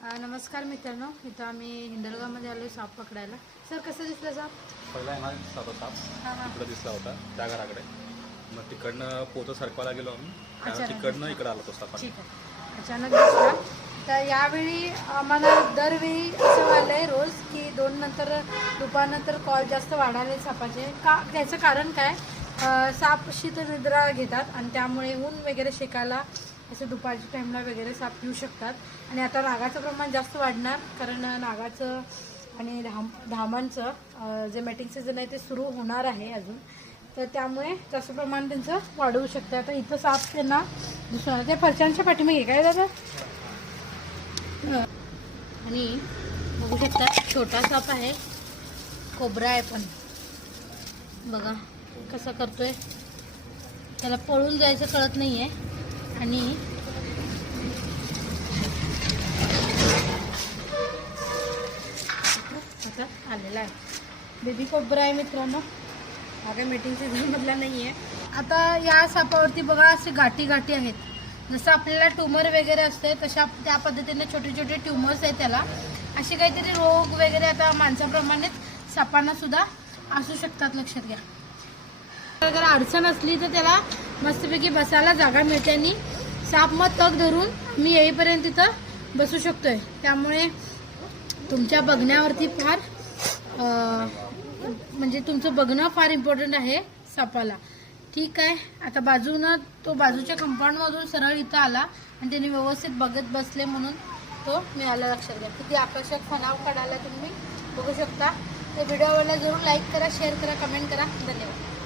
नमस्कार मित्रांनो, इथं आम्ही हिंदलगावमध्ये आलो साप पकडायला. सर कसं दिसलं साप? पहिला येणार दिसला होता साप, इकडे दिसला होता त्या घराकडे. मग तिकडनं पोतं सरकवायला गेलो आम्ही, तिकडनं इकडं आला तो साप. ठीक आहे, अचानक दिसला. तर यावेळी आम्हाला दरवेळी असं व्हायलं आहे रोज की 2 नंतर दुपारनंतर कॉल जास्त वाढाले सापाचे. त्याचं कारण काय? साप शीतनिद्रा घेतात आणि त्यामुळे ऊन वगैरे शेकायला असं दुपारच्या टाईमला वगैरे साप येऊ शकतात. आणि आता नागाचं प्रमाण जास्त वाढणार, कारण नागाचं आणि धामांचं जे मॅटिंग सीझन आहे ते सुरू होणार आहे अजून. तर त्यामुळे जास्त प्रमाण त्यांचं वाढवू शकतं. आता इथं साप त्यांना दुसरं त्या फरच्यांच्या पाठीमागे काय दादा, आणि बघू शकता छोटा साप आहे, कोबरा आहे. पण बघा कसं करतोय, त्याला पळून जायचं कळत नाही आहे. आणि आता आलेला आहे बेबी कोबरा आहे मित्रांनो. हा काही मीटिंग सीझनमधला नाही आहे. आता या सापावरती बघा असे गाठी गाठी आहेत. जसं आपल्याला ट्यूमर वगैरे असते तशा त्या पद्धतीने छोटे छोटे ट्यूमर्स आहेत त्याला. असे काहीतरी रोग वगैरे आता माणसाप्रमाणेच सापांना सुद्धा असू शकतात, लक्षात घ्या. अगर अडचण असली तर त्याला मस्तपैकी बसायला जागा मिळते आणि साप मग तग धरून मी येईपर्यंत तिथं बसू शकतोय. त्यामुळे तुमच्या बघण्यावरती फार म्हणजे तुमचं बघणं फार इम्पॉर्टंट आहे सापाला. ठीक आहे, आता तो बाजूच्या कंपाऊंडमधून सरळ इथं आला आणि त्यांनी व्यवस्थित बघत बसले म्हणून तो मिळाला. लक्षात घ्या किती आकर्षक फणाव काढायला तुम्ही बघू शकता. तर व्हिडिओला जरूर लाईक करा, शेअर करा, कमेंट करा. धन्यवाद.